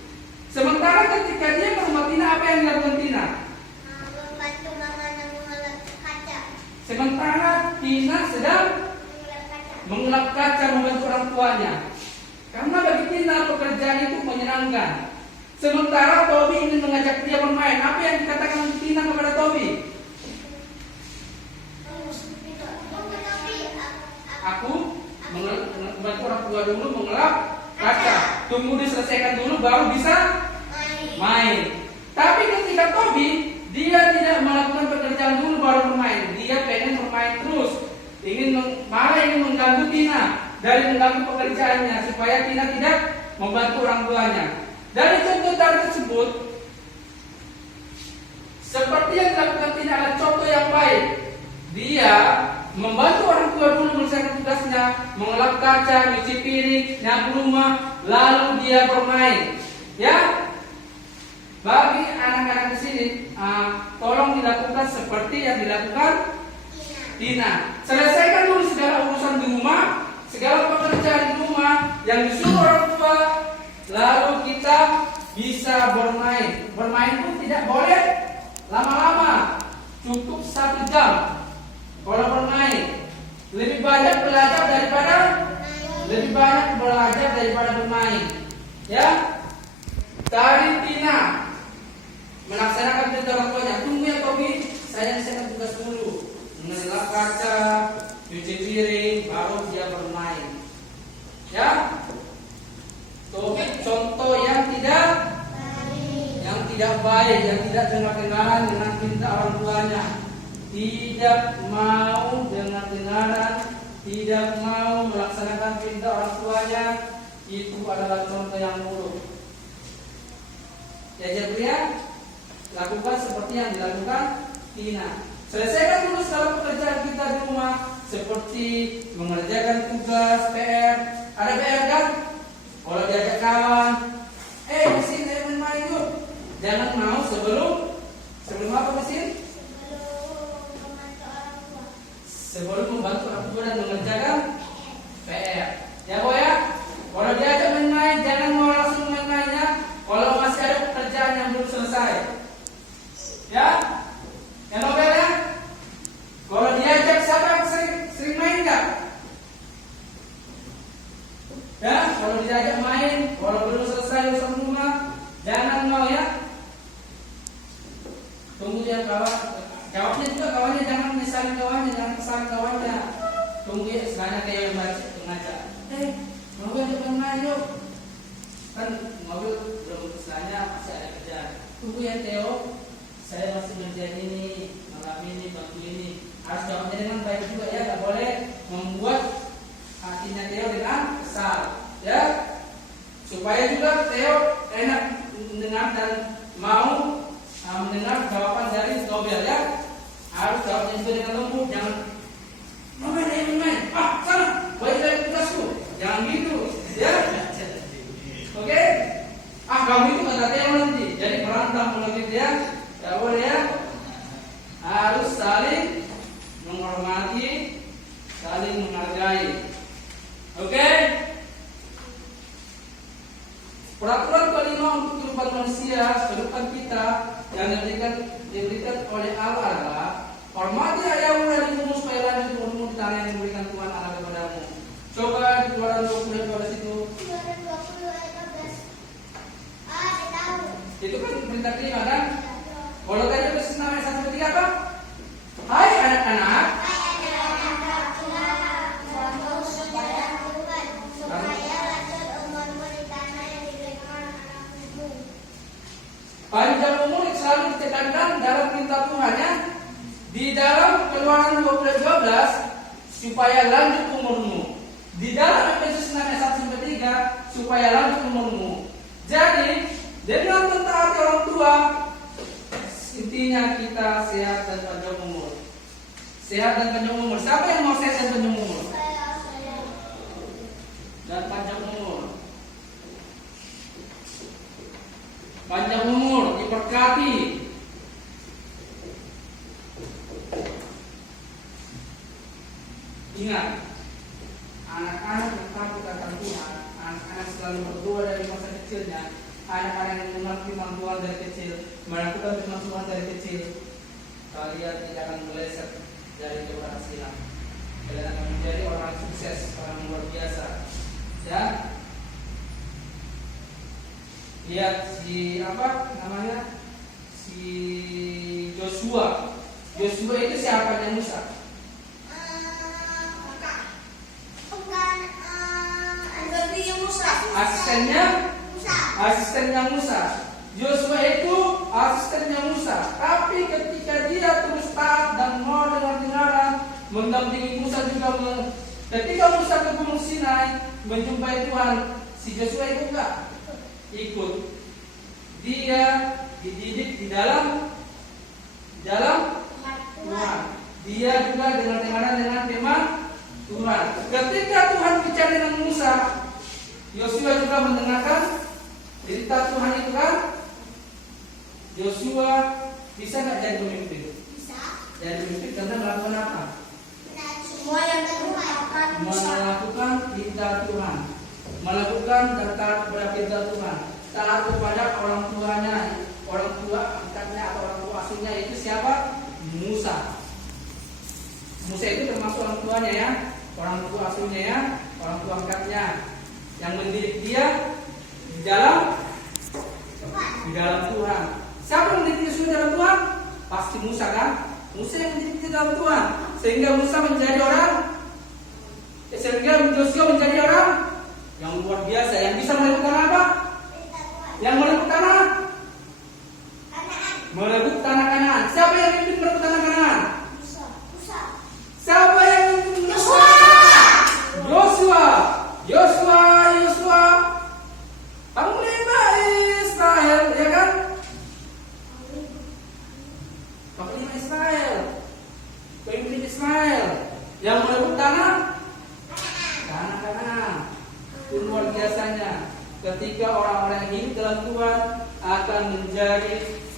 Sementara ketika dia ke rumah Tina, apa yang dilakukan Tina? Membantu mamanya mengelap kaca. Sementara Tina sedang mengelap kaca membantu orang tuanya. Karena bagi Tina pekerjaan itu menyenangkan. Sementara Tobi ingin mengajak dia bermain. Apa yang dikatakan Tina kepada Tobi? Aku membantu orang tua dulu mengelap kaca. Tunggu diselesaikan dulu baru bisa main. Tapi ketika Tobi, dia tidak melakukan pekerjaan dulu baru bermain. Dia pengen bermain terus. Malah ingin mengganggu Tina dari mengganggu pekerjaannya supaya Tina tidak membantu orang tuanya. Dari contoh tadi tersebut, seperti yang dilakukan Tina adalah contoh yang baik. Dia membantu orang tua dulu menyelesaikan tugasnya, mengelap kaca, cuci piring, nyapu rumah, lalu dia bermain. Ya, bagi anak-anak di sini, tolong dilakukan seperti yang dilakukan Tina. Selesaikan dulu segala urusan di rumah, segala pekerjaan di rumah yang disuruh orang tua, lalu kita bisa bermain. Bermain pun tidak boleh lama-lama, cukup 1 jam. Kalau bermain, lebih banyak belajar daripada bermain. Ya, tadi Tina melaksanakan perintah orang tuanya. Tunggu ya Tobi, saya selesaikan tugas dulu. Mengelap kaca, cuci piring, baru dia bermain. Ya, Tobi contoh yang tidak baik, yang tidak dengar-dengaran dengan perintah orang tuanya. Tidak mau dengar-dengaran, tidak mau melaksanakan perintah orang tuanya, itu adalah contoh yang buruk. Ya jadi lakukan seperti yang dilakukan Tina. Selesaikan dulu segala pekerjaan kita di rumah, seperti mengerjakan tugas, PR. Ada PR kan? Kalau diajak kawan, mesin main yuk. Jangan mau sebelum apa mesin? Sebelum membantu orang tua dan mengerjakan PR. Ya Bo ya. Kalau diajak main-main, jangan mau langsung main-mainnya. Kalau masih ada pekerjaan yang belum selesai. Ya. Ya Nobel ya. Kalau diajak siapa yang sering main nggak? Ya. Kalau diajak main, kalau belum selesai urusan rumah, jangan mau ya. Tunggu dia kawan. Jawabnya juga kawannya, jangan misalnya kawannya, jangan kesalahan kawannya. Tunggu ya, sebenarnya kayak yang ngaca. Mobil jangan main yuk. Kan mobil belum istilahnya masih ada kerjaan. Tunggu ya Theo, saya masih ngerjain ini, malam ini, bantu ini. Harus jawabnya dengan baik juga ya, nggak boleh membuat hatinya Theo dengan kesal. Ya, supaya juga Theo enak mendengar dan mau mendengar jawaban dari Nobel ya. Harus jawabnya juga dengan lembut, jangan main. Sana, balik dari tugasku. Jangan gitu, ya. Oke? Kamu itu kata dia nanti. Jadi berantem lagi dia, tidak boleh ya. Harus saling menghormati, saling menghargai. Oke? Peraturan kelima untuk kehidupan manusia, kehidupan kita yang diberikan oleh Allah adalah hormati ayahmu dan ibumu supaya lanjut umurmu di tanah yang diberikan Tuhan Allah kepadamu. Coba di Keluaran 20 ayat 12 itu. Keluaran 20 ayat 12. Dia tahu. Itu kan perintah kelima kan? Kalau tadi itu ayat 1 3 apa? Hai anak-anak. Panjang umur selalu ditekankan dalam perintah Tuhan ya. Di dalam Keluaran 12 supaya lanjut umurmu. Di dalam Efesus 6 ayat 1 3 supaya lanjut umurmu. Jadi dengan mentaati orang tua, intinya kita sehat dan panjang umur. Sehat dan panjang umur. Siapa yang mau sehat dan panjang umur? Dan panjang umur. Panjang umur, diberkati. Ingat, anak-anak yang takut akan Tuhan, anak-anak selalu berdoa dari masa kecilnya, anak-anak yang mengerti firman Tuhan dari kecil, melakukan firman Tuhan dari kecil, kalian tidak akan meleset dari keberhasilan. Kalian akan menjadi orang sukses, orang luar biasa. Ya. Lihat si Joshua. Joshua itu siapanya Musa? Asistennya Musa. Joshua itu asistennya Musa. Tapi ketika dia terus taat dan mau dengar-dengaran, mendampingi Musa juga. Ketika Musa ke Gunung Sinai menjumpai Tuhan, si Joshua itu enggak ikut. Dia dididik di dalam Tuhan. Dia juga dengar-dengaran dengan firman Tuhan. Ketika Tuhan bicara dengan Musa, Yosua juga mendengarkan cerita Tuhan itu kan. Yosua bisa nggak jadi pemimpin? Bisa. Jadi pemimpin karena melakukan apa? Semua yang Tuhan melakukan perintah Tuhan, melakukan dan taat kepada perintah Tuhan, taat kepada orang tuanya, orang tua angkatnya atau orang tua asuhnya itu siapa? Musa. Musa itu termasuk orang tuanya ya, orang tua asuhnya ya, orang tua angkatnya yang mendidik dia di dalam Tuhan. Siapa yang mendidik Yesus di dalam Tuhan? Pasti Musa kan? Musa yang mendidik di dalam Tuhan, sehingga Musa menjadi orang, sehingga Yosua menjadi orang yang luar biasa, yang bisa melakukan apa? Yang merebut tanah? Merebut tanah Kanaan. Siapa yang memimpin merebut tanah Kanaan? Siapa yang memimpin? Yosua. Panglima Israel, ya kan? Panglima Israel, pemimpin Israel yang merebut tanah Kanaan. Itu luar biasanya. Ketika orang-orang yang hidup dalam Tuhan akan menjadi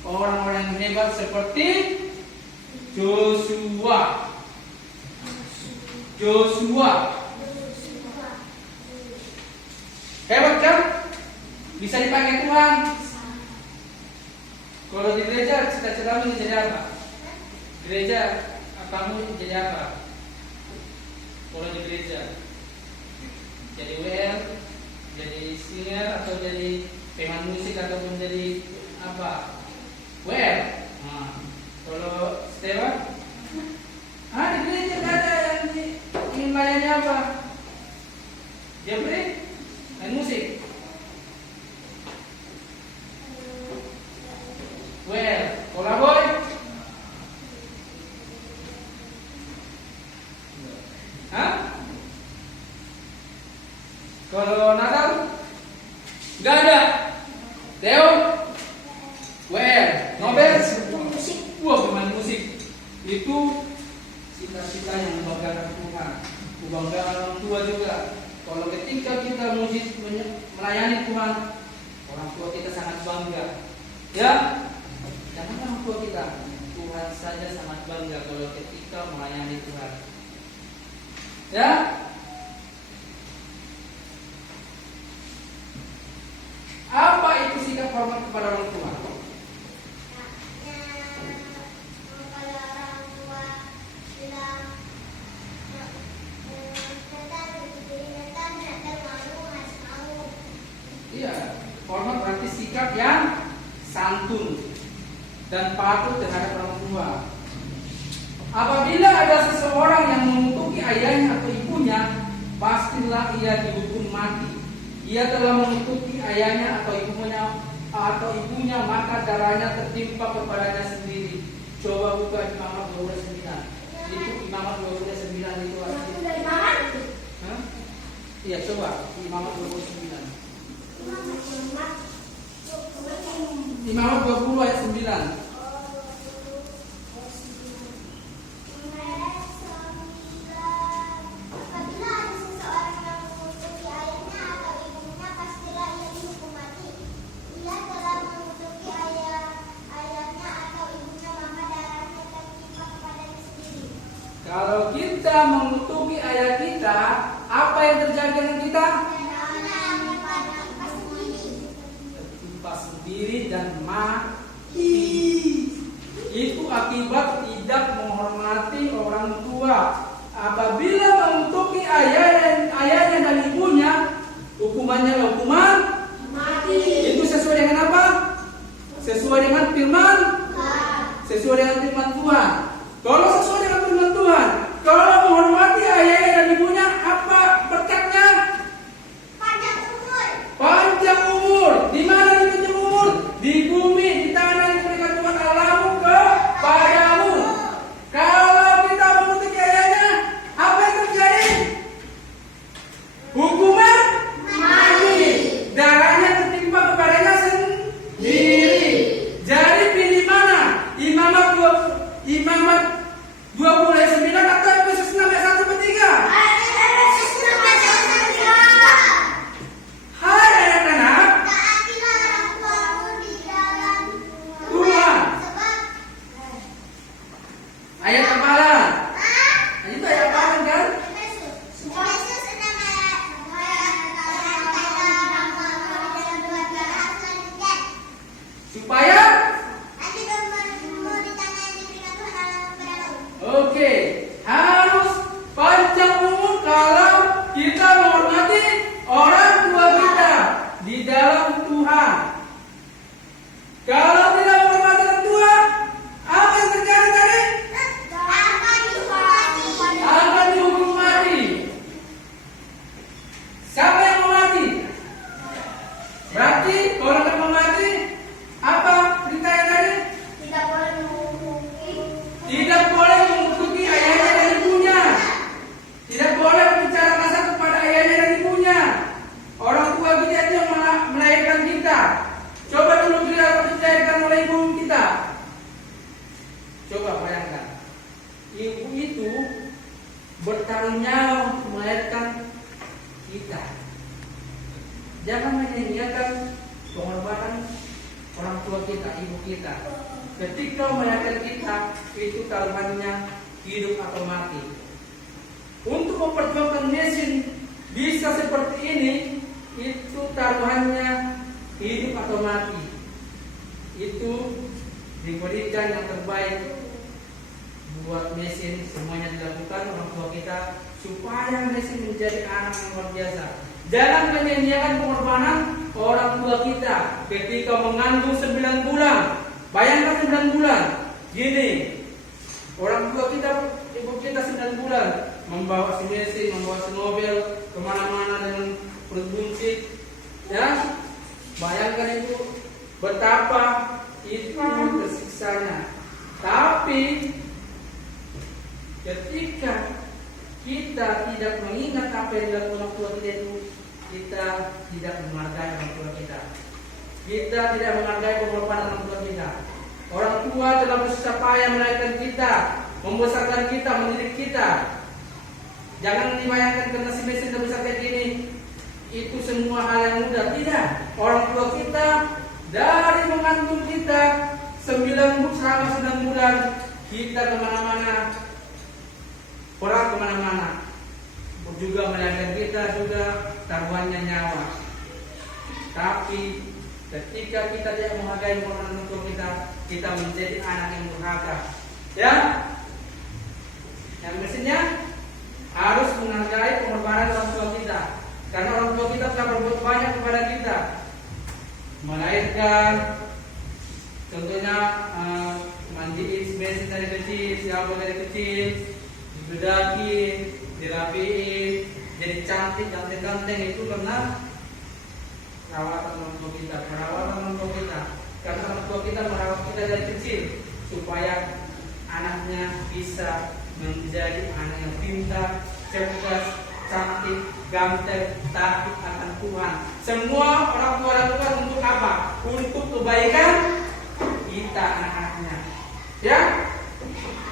orang-orang yang hebat seperti Joshua. Hebat kan? Bisa dipakai Tuhan. Kalau di gereja cita-citamu jadi apa? Gereja kamu jadi apa? Kalau di gereja jadi WL, jadi singer atau jadi pemain musik ataupun jadi apa? WL. Nah, kalau Stewan, di gereja ada yang ingin layani apa? Dia beri main musik. Well, kalau boy, kalau Natal, nggak ada. Theo, well, Nobel, wah pemain musik itu kebanggaan orang tua juga. Kalau ketika kita melayani Tuhan, orang tua kita sangat bangga. Ya, jangan orang tua kita, Tuhan saja sangat bangga kalau ketika melayani Tuhan. Ya, apa itu sikap hormat kepada orang tua? Iya, hormat berarti sikap yang santun dan patuh terhadap orang tua. Apabila ada seseorang yang mengutuki ayahnya atau ibunya, pastilah ia dihukum mati. Ia telah mengutuki ayahnya atau ibunya, maka darahnya tertimpa kepadanya sendiri. Coba buka Imamat 29. Itu Imamat 29 itu artinya. Hah? Iya, coba Imamat 29. Imamat 20 ayat 9. Apabila ada seseorang yang mengutuki ayahnya atau ibunya, pastilah ia dihukum mati. Ia telah mengutuki ayahnya atau ibunya, maka darahnya tertimpa kepadanya sendiri. Kalau kita mengutuki ayah kita, apa yang terjadi dengan kita? Tertimpa sendiri dan mati. Itu akibat tidak menghormati orang tua. Apabila mengutuki ayahnya dan ibunya, hukumannya hukuman mati. Itu sesuai dengan apa? Sesuai dengan firman. Sesuai dengan firman Tuhan. Kalau sesuai dengan firman Tuhan, kalau menghormati ayahnya dan ibunya, apa berkatnya? Panjang umur. Panjang umur. Di mana di panjang umur? Di bumi, di tanah yang diberikan Tuhan Allahmu kepadamu. Kalau kita mengutuki ayahnya, apa yang terjadi? Hukuman mati. Darahnya tertimpa kepadanya sendiri. Jadi pilih mana? Imamat 20 ayat 9 atau Efesus 6 ayat 1 sampai 3? Hai anak-anak, Taatilah orang tuamu di dalam Tuhan. sebab Ayat apalan? Itu ayat apalan kan? Yesus 6 ayat taatilah orang tuamu di dalam dua perkara selanjutnya. Supaya Nanti umurmu di tanah yang diberikan Tuhan Allahmu kepadamu. oke, harus panjang umur kalau kita menghormati orang tua kita di dalam Tuhan. Kalau tidak menghormati orang tua, apa yang terjadi tadi? Akan dihormati. Akan dihukum mati. Siapa yang mau mati? Berarti orang yang mau mati, apa beritanya tadi? Tidak boleh mengutuki. Tidak boleh mengutuki ayahnya dan ibunya. Tidak boleh berbicara kasar kepada ayahnya dan ibunya. Orang tua kita itu yang melahirkan kita. Coba dulu kita dilahirkan oleh ibu kita. Coba bayangkan. Ibu itu bertaruh nyawa untuk melahirkan kita. Jangan menyanyiakan penghormatan orang tua kita, ibu kita. Ketika melahirkan kita, itu taruhannya hidup atau mati. Untuk memperjuangkan mesin bisa seperti ini, itu taruhannya hidup atau mati. Itu diberikan yang terbaik buat mesin. Semuanya dilakukan orang tua kita supaya mesin menjadi anak yang luar biasa. Jangan menyanyiakan pengorbanan orang tua kita ketika mengandung 9 bulan. Bayangkan 9 bulan. Gini, orang tua kita, ibu kita 9 bulan membawa si mesin, membawa si mobil kemana-mana dengan perut buncit. Ya, bayangkan itu betapa itu tersiksanya. Tapi ketika kita tidak mengingat apa yang dilakukan orang tua kita itu, kita tidak menghargai orang tua kita. Kita tidak menghargai pengorbanan orang tua kita. Orang tua telah bersusah payah melahirkan kita, membesarkan kita, mendidik kita. Jangan dibayangkan karena si mesin sudah besar kayak gini itu semua hal yang mudah. Tidak. Orang tua kita dari mengandung kita selama 9 bulan kita kemana-mana, perang kemana-mana, juga melahirkan kita juga taruhannya nyawa. Tapi ketika kita tidak menghargai orang tua kita menjadi anak yang durhaka. Ya, yang mestinya harus menghargai pengorbanan orang tua kita, karena orang tua kita telah berbuat banyak kepada kita, melahirkan, contohnya mandiin mesin dari kecil, siapa dari kecil, dibedakin, dirapiin, jadi cantik, ganteng-ganteng, itu karena perawatan orang tua kita, karena orang tua kita merawat kita dari kecil supaya anaknya bisa menjadi anak yang pintar, cerdas, cantik, ganteng, takut akan Tuhan. Semua orang tua untuk apa? Untuk kebaikan kita anak-anaknya. Ya,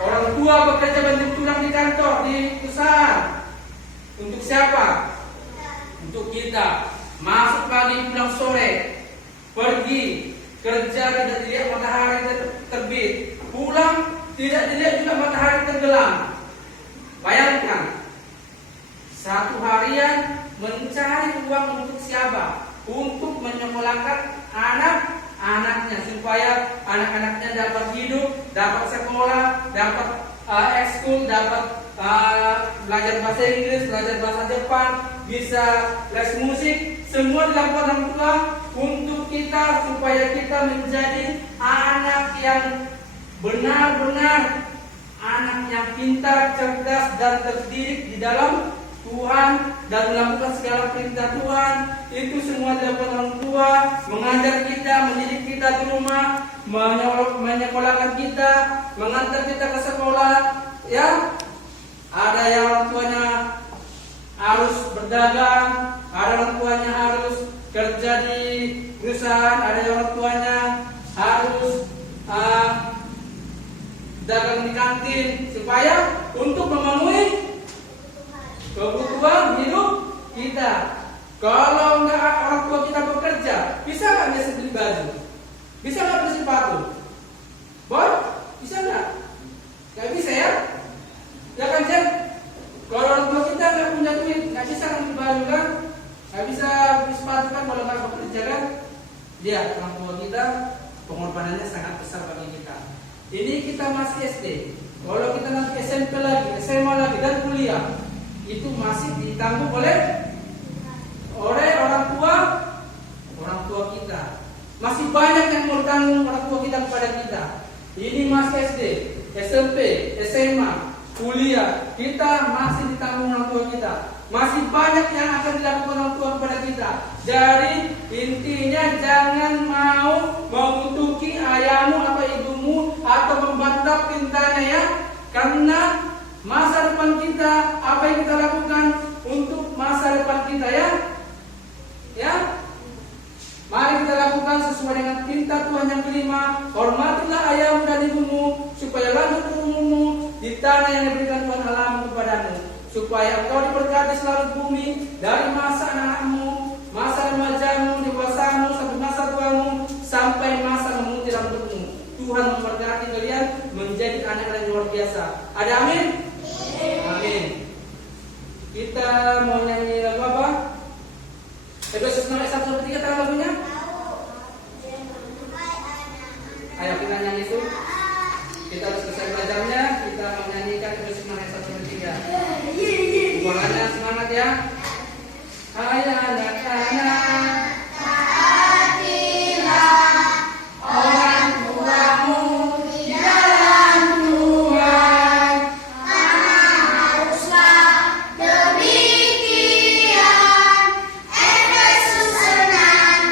orang tua bekerja banting tulang di kantor, di perusahaan. Untuk siapa? Untuk kita. Masuk pagi, pulang sore, pergi kerja tidak dilihat matahari terbit, pulang tidak dilihat juga matahari tenggelam. Bayangkan, satu harian mencari uang untuk siapa? Untuk menyekolahkan anak-anaknya supaya anak-anaknya dapat hidup, dapat sekolah, dapat ekskul, dapat belajar bahasa Inggris, belajar bahasa Jepang, bisa les musik. Semua dilakukan orang tua untuk kita supaya kita menjadi anak yang benar-benar anak yang pintar, cerdas, dan terdidik di dalam Tuhan dan melakukan segala perintah Tuhan. Itu semua dilakukan orang tua, mengajar kita, mendidik kita di rumah, menyekolahkan kita, mengantar kita ke sekolah. Ya, ada yang orang tuanya harus berdagang, ada orang tuanya harus kerja di perusahaan, ada yang orang tuanya harus dagang di kantin supaya untuk memenuhi kebutuhan hidup kita. Kalau enggak orang tua kita bekerja, bisa nggak dia beli baju? Bisa nggak beli sepatu? Boy, bisa nggak? Nggak bisa ya? Ya kan Jen? Kalau orang tua kita nggak punya duit, nggak bisa beli baju kan? Nggak bisa beli sepatu kan kalau nggak bekerja kan? Dia orang tua kita pengorbanannya sangat besar bagi kita. Ini kita masih SD. Kalau kita nanti SMP lagi, SMA lagi dan kuliah, itu masih ditanggung oleh orang tua kita. Masih banyak yang mau tanggung orang tua kita kepada kita. Ini masih SD, SMP, SMA, kuliah, kita masih ditanggung orang tua kita. Masih banyak yang akan dilakukan orang tua kepada kita. Jadi intinya jangan mau mengutuki ayahmu atau ibumu atau membantah perintahnya ya. Karena masa depan kita, apa yang kita lakukan untuk masa depan kita ya. Ya. Mari kita lakukan sesuai dengan perintah Tuhan yang kelima. Hormatilah ayahmu dan ibumu supaya lanjut umurmu di tanah yang diberikan Tuhan Allahmu kepadamu, supaya engkau diberkati selalu bumi dari masa anak-anakmu, masa remajamu, dewasamu, sampai masa tuamu, sampai masa memutih rambutmu. Tuhan memberkati kalian menjadi anak yang luar biasa. Ada amin? Amin. Kita mau nyanyi lagu apa? Efesus 6 ayat 1-3 tahu lagunya? Ayo kita nyanyi itu. Kita harus selesai belajarnya. Kita menyanyikan Efesus 6 ayat 1-3. Suaranya semangat ya. Hai anak-anak, taatilah orang tuamu di dalam Tuhan, karena haruslah demikian. Efesus 6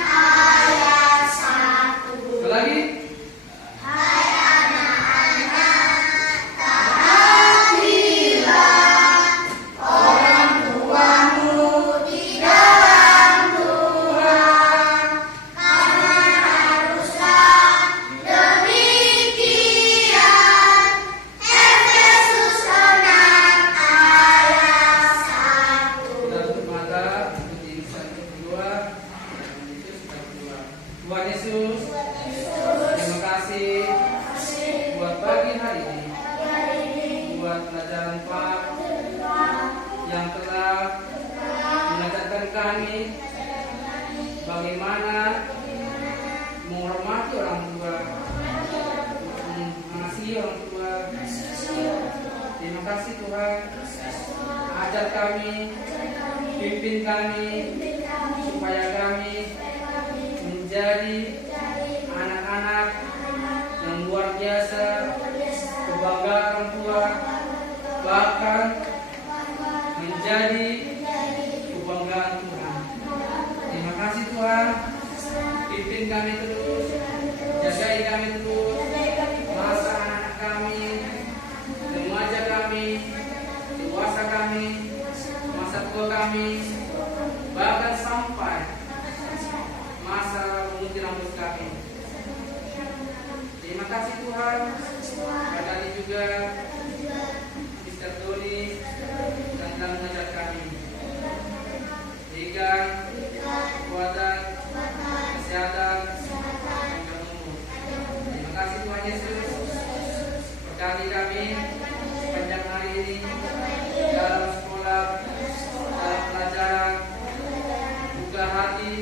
ayat 1. Lagi. Hai anak-anak, taatilah orang tuamu kami bagaimana menghormati orang tua, mengasihi orang tua. Terima kasih Tuhan. Ajar kami, pimpin kami, supaya kami menjadi anak-anak yang luar biasa, kebanggaan orang tua, bahkan menjadi kebanggaan Tuhan. Terima kasih Tuhan. Pimpin kami terus, jagai kami terus, masa anak-anak kami, remaja kami, dewasa kami, masa tua kami, bahkan sampai masa mengunci rambut kami. Terima kasih Tuhan. Berkati juga Mr. Tony yang telah mengajar kami. Berikan kekuatan, kesehatan, dan umur. Terima kasih Tuhan Yesus. Berkati kami sepanjang hari ini dalam sekolah, dalam pelajaran, buka hati